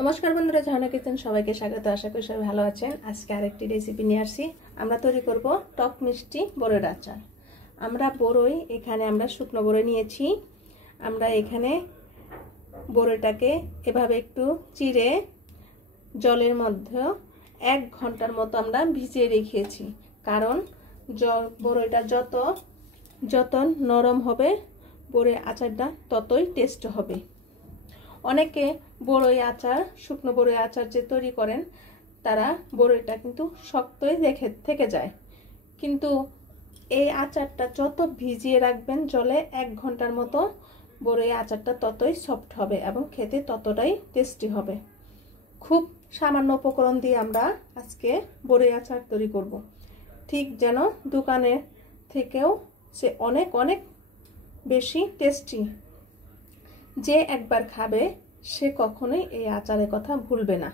নমস্কার বন্ধুরা, ঝর্ণা কিচেন সবাইকে স্বাগত। আশা করি সবাই ভালো আছেন। আজকে আরেকটি রেসিপি নিয়ে আসছি। আমরা তৈরি করব টক মিষ্টি বড়ইয়ের আচার। আমরা বড়ই এখানে শুকনো বড়ই নিয়েছি। আমরা এখানে বড়ইটাকে এভাবে একটু চিড়ে জলের মধ্যে 1 ঘন্টার মতো আমরা ভিজিয়ে রেখেছি। কারণ বড়ইটা যত নরম হবে বড়ইয়ের আচারটা ততই টেস্ট হবে। অনেকে বড়ই আচার, শুকনো বড়ই আচার যে তৈরি করেন তারা বড়ইটা কিন্তু শক্তই থেকে যায়, কিন্তু এই আচারটা যত ভিজিয়ে রাখবেন জলে 1 ঘন্টার মতো বড়ই আচারটা ততই সফট হবে এবং খেতে ততটাই টেস্টি হবে। খুব সামান্য উপকরণ দিয়ে আমরা আজকে বড়ই আচার তৈরি করব, ঠিক যেন দোকানের থেকেও সে অনেক অনেক বেশি টেস্টি। যে একবার খাবে সে কখনোই এই আচারের কথা ভুলবে না।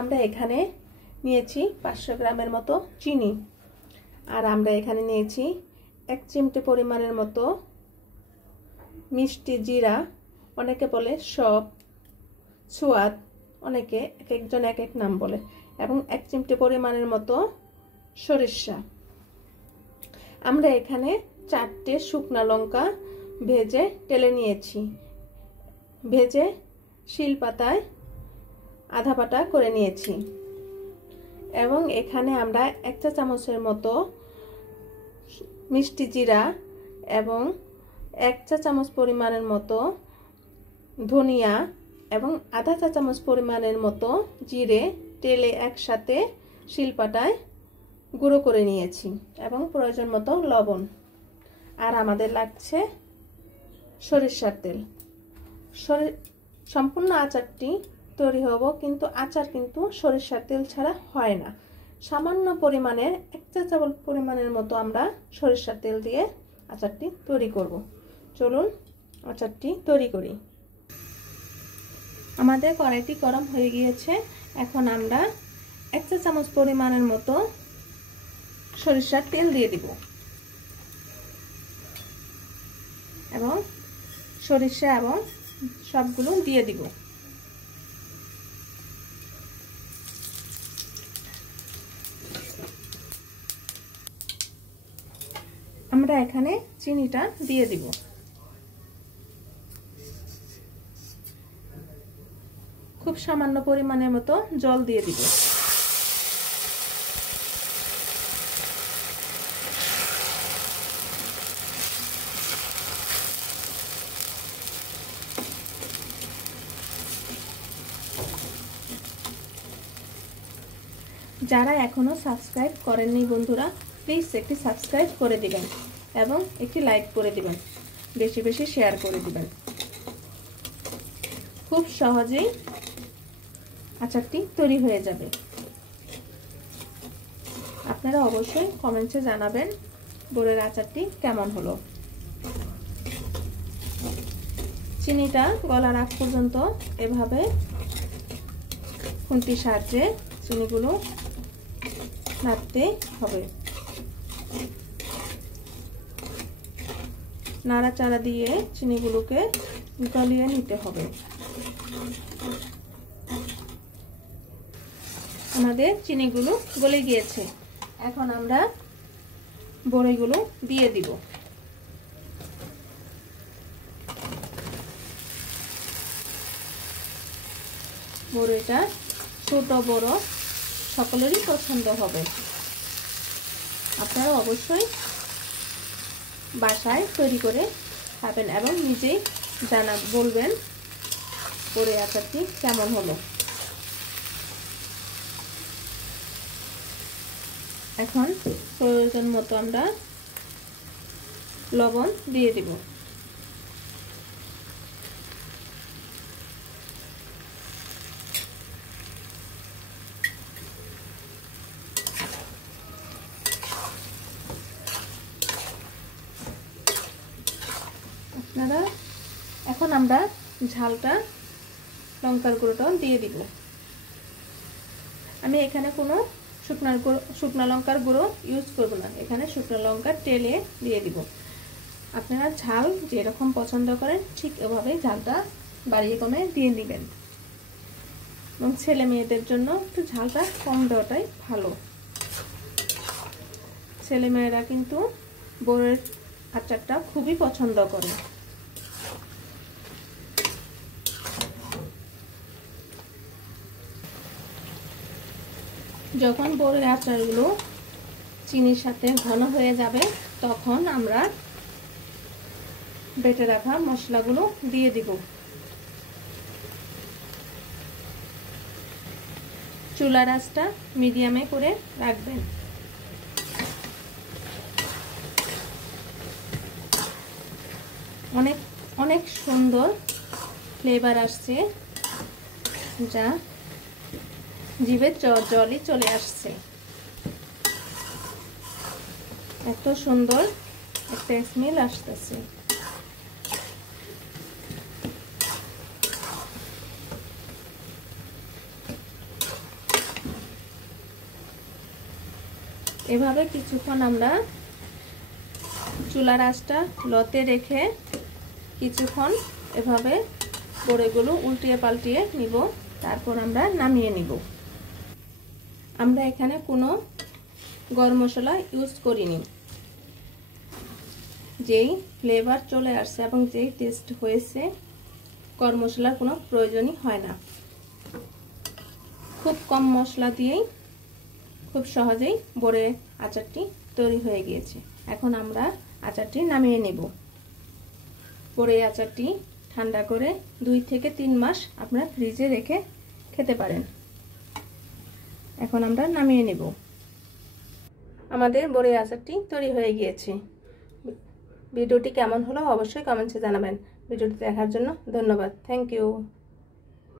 আমরা এখানে নিয়েছি 500 গ্রামের মতো চিনি, আর আমরা এখানে নিয়েছি 1 চিমটে পরিমাণের মতো মিষ্টি জিরা, অনেকে বলে সব সোয়াদ, অনেকে একজন এক এক নাম বলে, এবং 1 চিমটে পরিমাণের মতো সরিষা। আমরা এখানে 4টে শুকনা লঙ্কা ভেজে টেলে নিয়েছি, ভেজে শিলপাতায় আধা বাটা করে নিয়েছি। এবং এখানে আমরা 1 চা চামচের মতো মিষ্টি জিরা এবং 1 চা চামচ পরিমাণের মতো ধনিয়া এবং আধা চা চামচ পরিমাণের মতো জিরে তেলে একসাথে শিলপাতায় গুঁড়ো করে নিয়েছি, এবং প্রয়োজন মতো লবণ। আর আমাদের লাগছে সরিষার তেল। সম্পূর্ণ আচারটি তৈরি হবে, কিন্তু আচার কিন্তু সরিষার তেল ছাড়া হয় না। সামান্য পরিমাণের 1 চা চামচ পরিমাণের মতো আমরা সরিষার তেল দিয়ে আচারটি তৈরি করব। চলুন আচারটি তৈরি করি। আমাদের কড়াইটি গরম হয়ে গিয়েছে। এখন আমরা 1 চা চামচ পরিমাণের মতো সরিষার তেল দিয়ে দিব, এবং সরিষা এবং সবগুলো দিয়ে দিব। আমরা এখানে চিনিটা দিয়ে দিব। খুব সামান্য পরিমাণের মতো জল দিয়ে দিব। যারা এখনো সাবস্ক্রাইব করেননি বন্ধুরা, প্লিজ একটি সাবস্ক্রাইব করে দিবেন এবং একটি লাইক করে দিবেন, বেশি বেশি শেয়ার করে দিবেন। খুব সহজেই আচারটি তৈরি হয়ে যাবে। আপনারা অবশ্যই কমেন্টে জানাবেন বড়ইয়ের আচারটি কেমন হলো। চিনিটা গলার আগ পর্যন্ত এভাবে খুন্তির সাহায্যে চিনিগুলো নাড়তে হবে। নাড়াচাড়া দিয়ে চিনিগুলোকে গলিয়ে নিতে হবে। আমাদের চিনিগুলো গলে গিয়েছে। এখন আমরা বড়ইগুলো দিয়ে দিব। বড়ইটা ছোট বড় সকলেরই পছন্দ হবে। আপনারা অবশ্যই বাসায় তৈরি করে খাবেন এবং নিজেই বলবেন বড়ই আচারটি কেমন হলো। এখন প্রয়োজন মতো আমরা লবণ দিয়ে দিব। এখন আমরা ঝালটা লঙ্কার গুঁড়োটাও দিয়ে দিব। আমি এখানে কোনো শুকনো লঙ্কার গুঁড়ো ইউজ করব না, এখানে শুকনো লঙ্কা তেলে দিয়ে দিব। আপনারা ঝাল যেরকম পছন্দ করেন ঠিক এভাবেই ঝালটা বাড়িয়ে কমে দিয়ে নেবেন। এবং ছেলে মেয়েদের জন্য একটু ঝালটা কম দেওয়াটাই ভালো। ছেলে মেয়েরা কিন্তু বড়ইয়ের আচারটা খুবই পছন্দ করে। যখন বড়ইয়ের আচারগুলো চিনির সাথে ঘন হয়ে যাবে তখন আমরা বেটে রাখা মশলাগুলো দিয়ে দিব। চুলার আঁচটা মিডিয়ামে করে রাখবেন। অনেক অনেক সুন্দর ফ্লেভার আসছে, যা জিভে জলই চলে আসছে। এত সুন্দর একটা স্মেল আসতেছে। এভাবে কিছুক্ষণ আমরা চুলার আঁচটা লতে রেখে কিছুক্ষণ এভাবে বড়িগুলো উল্টিয়ে পাল্টিয়ে নিব, তারপর আমরা নামিয়ে নিব। আমরা এখানে কোনো গরম মশলা ইউজ করিনি। যেই ফ্লেভার চলে আসছে এবং যেই টেস্ট হয়েছে, গরম মশলার কোনো প্রয়োজনই হয় না। খুব কম মশলা দিয়েই খুব সহজেই বড়ির আচারটি তৈরি হয়ে গিয়েছে। এখন আমরা আচারটি নামিয়ে নেব। বড়ির আচারটি ঠান্ডা করে 2 থেকে 3 মাস আপনারা ফ্রিজে রেখে খেতে পারেন। এখন আমরা নামিয়ে নেব। আমাদের বড়ির আচারটি তৈরি হয়ে গিয়েছে। ভিডিওটি কেমন হলো অবশ্যই কমেন্টে জানাবেন। ভিডিওটি দেখার জন্য ধন্যবাদ। Thank you.